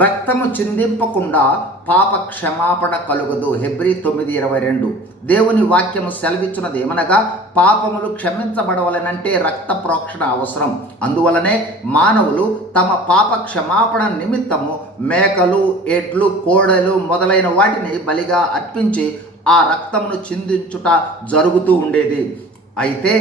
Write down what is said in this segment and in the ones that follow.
రక్తము చిందింపకుండా పాప క్షమాపణ కలుగదు. హెబ్రీ 9:22. దేవుని వాక్యము సెలవిచ్చినది ఏమనగా, పాపములు క్షమించబడవలనంటే రక్త ప్రోక్షణ అవసరం. అందువలనే మానవులు తమ పాప క్షమాపణ నిమిత్తము మేకలు, ఎడ్లు, కోడెలు మొదలైన వాటిని బలిగా అర్పించి ఆ రక్తమును చిందించుట జరుగుతూ ఉండేది. అయితే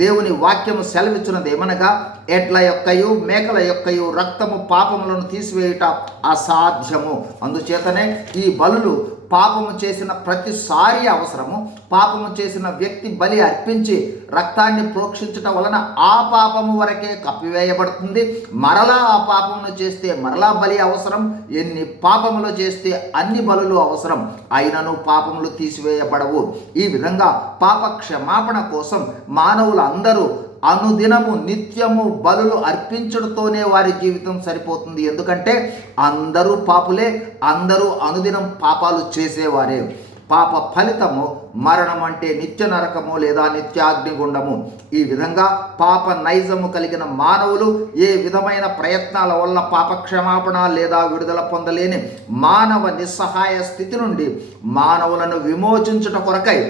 దేవుని వాక్యము సెలవిచ్చినది ఏమనగా, ఎడ్ల యొక్కయు మేకల యొక్కయు రక్తము పాపములను తీసివేయుట అసాధ్యము. అందుచేతనే ఈ బలులు పాపము చేసిన ప్రతిసారి అవసరము. పాపము చేసిన వ్యక్తి బలి అర్పించి రక్తాన్ని ప్రోక్షించటం వలన ఆ పాపము వరకే కప్పివేయబడుతుంది. మరలా ఆ పాపమును చేస్తే మరలా బలి అవసరం. ఎన్ని పాపములు చేస్తే అన్ని బలులు అవసరం. అయినను పాపములు తీసివేయబడవు. ఈ విధంగా పాప క్షమాపణ కోసం మానవులందరూ అనుదినము నిత్యము బలులు అర్పించడంతోనే వారి జీవితం సరిపోతుంది. ఎందుకంటే అందరూ పాపులే, అందరూ అనుదినం పాపాలు చేసేవారే. పాప ఫలితము మరణం, అంటే నిత్య నరకము లేదా నిత్యాగ్నిగుండము. ఈ విధంగా పాప నైజము కలిగిన మానవులు ఏ విధమైన ప్రయత్నాల వల్ల పాప క్షమాపణ లేదా విడుదల పొందలేని మానవ నిస్సహాయ స్థితి నుండి మానవులను విమోచించుట కొరకై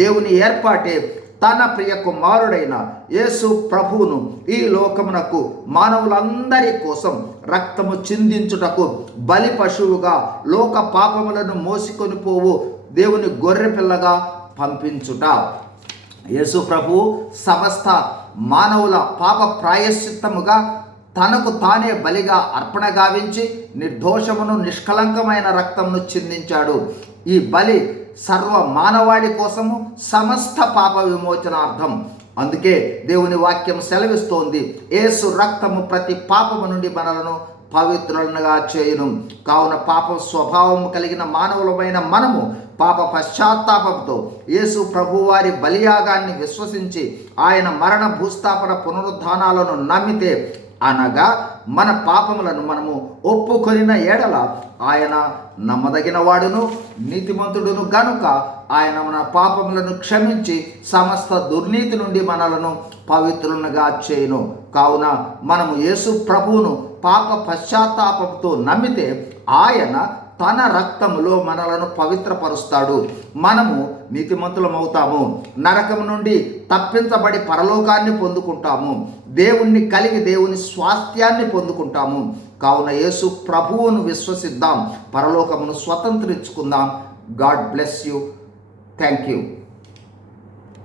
దేవుని ఏర్పాటే తన ప్రియ కుమారుడైన యేసు ప్రభువును ఈ లోకమునకు మానవులందరి కోసం రక్తము చిందించుటకు బలి పశువుగా లోక పాపములను మోసికొని పోవు దేవుని గొర్రె పిల్లగా పంపించుట. యేసు ప్రభువు సమస్త మానవుల పాప ప్రాయశ్చిత్తముగా తనకు తానే బలిగా అర్పణ గావించి నిర్దోషమును నిష్కలంకమైన రక్తమును చిందించాడు. ఈ బలి సర్వ మానవాళి కోసము, సమస్త పాప విమోచనార్థం. అందుకే దేవుని వాక్యం సెలవిస్తోంది, యేసు రక్తము ప్రతి పాపము నుండి మనలను పవిత్రులుగా చేయును. కావున పాప స్వభావం కలిగిన మానవులమైన మనము పాప పశ్చాత్తాపంతో యేసు ప్రభువారి బలియాగాన్ని విశ్వసించి ఆయన మరణ, భూస్థాపన, పునరుద్ధానాలను నమ్మితే, అనగా మన పాపములను మనము ఒప్పుకొనిన ఎడల ఆయన నమ్మదగిన వాడును నీతిమంతుడును గనుక ఆయన మన పాపములను క్షమించి సమస్త దుర్నీతి నుండి మనలను పవిత్రులుగా చేయును. కావున మనము యేసు ప్రభువును పాప పశ్చాత్తాపంతో నమ్మితే ఆయన తన రక్తములో మనలను పవిత్రపరుస్తాడు. మనము నీతిమంతులమవుతాము. నరకము నుండి తప్పించబడి పరలోకాన్ని పొందుకుంటాము. దేవుణ్ణి కలిగి దేవుని స్వాస్థ్యాన్ని పొందుకుంటాము. కావున యేసు ప్రభువును విశ్వసిద్దాం, పరలోకమును స్వతంత్రించుకుందాం. God bless you. Thank you.